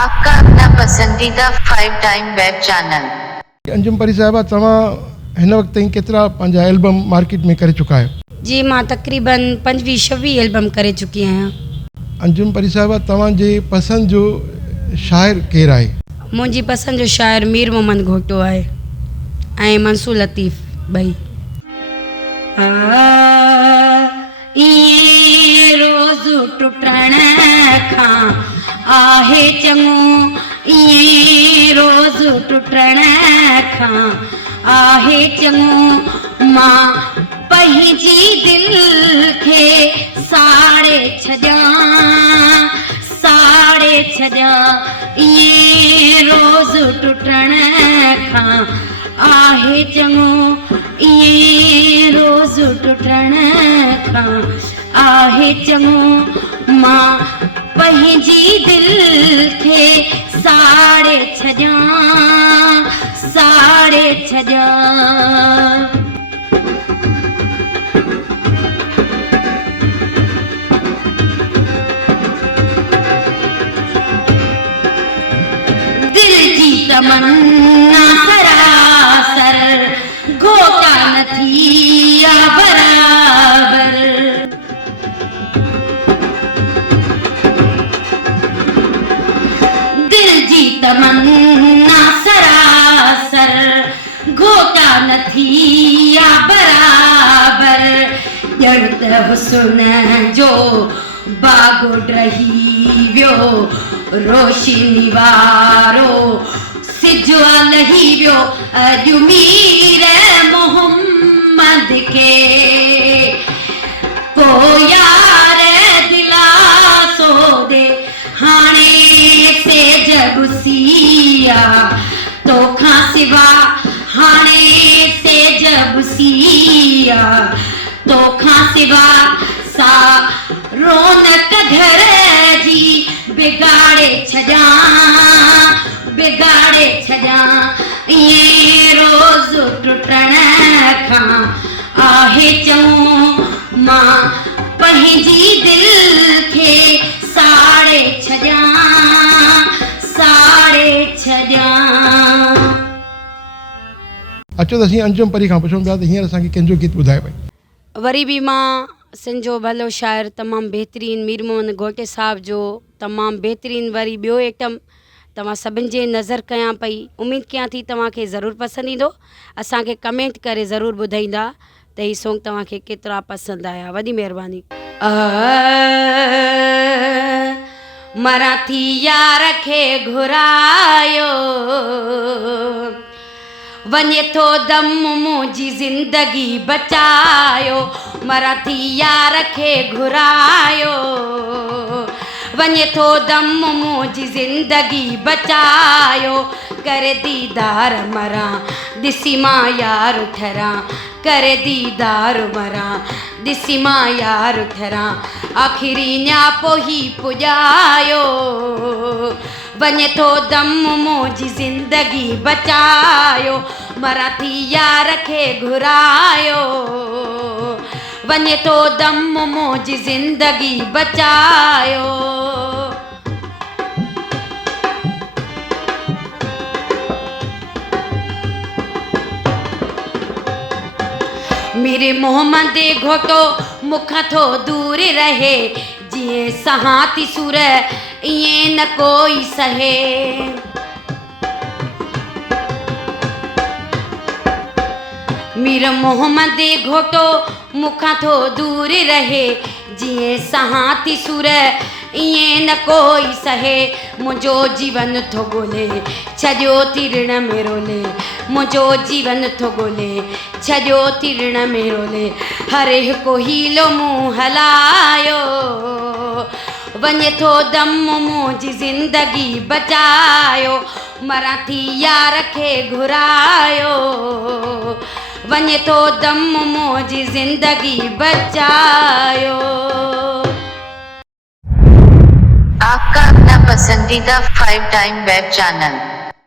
आपका अपना पसंदीदा 5 टाइम वेब चैनल। अंजुम परी साहिबा, तव्हां हिन वक़्त ताईं केतिरा पंहिंजा एल्बम मार्केट में करे चुका आहियो? जी, मां तक़रीबन 25-26 एल्बम करे चुकी आहियां। अंजुम परी साहिबा, तव्हांजे पसंदि जो शाइर केरु आहे? मुंहिंजी पसंदि जो शाइर मीर मोहम्मद घोटो आहे ऐं मंसूर लतीफ़ ॿई। इएं रोज़ टुटण खां आहे चङो, इएं रोज़ टुटण खां आहे चङो, मां पंहिंजी दिलि खे साड़े छॾियां, इएं रोज़ टुटण खां आहे चङो, इएं रोज़ टुटण खां आहे चङो, मां पंहिंजी दिलि खे साड़े छॾियां। दिल जी तमन्ना सरासर घोटा न थी या बराबर, दिल जी तमन्ना सरासर घोटा न थी या बराबर, ॼण त हुस्न जो बाग़ रही वियो रोशनी वारो सिज लही वियो, अॼु मीर मोहम्मद खे को यार दिलासो दे, हाणे सेज बुसिया तोखां सिवा, हाणे सेज बुसिया तोखां सिवा, सा रौनक घर जी बिगाड़े छॾियां, इएं रोज़ टुटण खां आहे चङो, मां पंहिंजी दिलि खे साड़े छॾियां। अचो त असीं अंजुम परी खां पुछूं पिया त हींअर असांखे कंहिंजो गीत ॿुधाए पई। वरी बि मां सिंध जो भलो शाइर तमामु बहितरीनु मीर मोहम्मद घोटे साहिब जो तमामु बहितरीनु वरी ॿियो आइटम तव्हां सभिनि जे नज़र कयां पई। उमेदु कयां थी तव्हांखे ज़रूरु पसंदि ईंदो। असांखे कमेंट करे ज़रूरु ॿुधाईंदा त हीउ सॉन्ग तव्हांखे केतिरा पसंदि आया। वॾी महिरबानी। मराठी यार खे घुरायो, वञे थो दम मुंहिंजी ज़िंदगी बचायो, मराठी यार खे घुरायो, वञे थो दम मुंहिंजी ज़िंदगी बचायो, करे दीदार मरां ॾिसी मां यार ठरां, करे दीदार मरां ॾिसी मां यार ठरां, आख़िरी न्यापो ही पुॼायो, वञे थो दम मुंहिंजी ज़िंदगी बचायो, मराठी यार खे घुरायो, वञे थो दम मुंहिंजी ज़िंदगी बचायो। मेरे मोहम्मद घोटो मूंखां थो दूर रहे, जीअं सहां थी सुर ईअं न कोई सहे, मीर मोहम्मद घोटो मूंखां थो दूर रहे, जीअं सहां थी सुर ईअं न कोई सहे, मुंहिंजो जीवन थो ॻोल्हे छॾियो तिरण में रोले, मुंहिंजो जीवन थो ॻोल्हे छॾियो तिरण में रोले, हर हिकु हीलो मूं हलायो, वञे थो दम मुंहिंजी ज़िंदगी बचायो, मराठी यार खे घुरायो, वञे थो दम मुंहिंजी ज़िंदगी बचायो। आपका अपना पसंदीदा 5 टाइम वेब चैनल।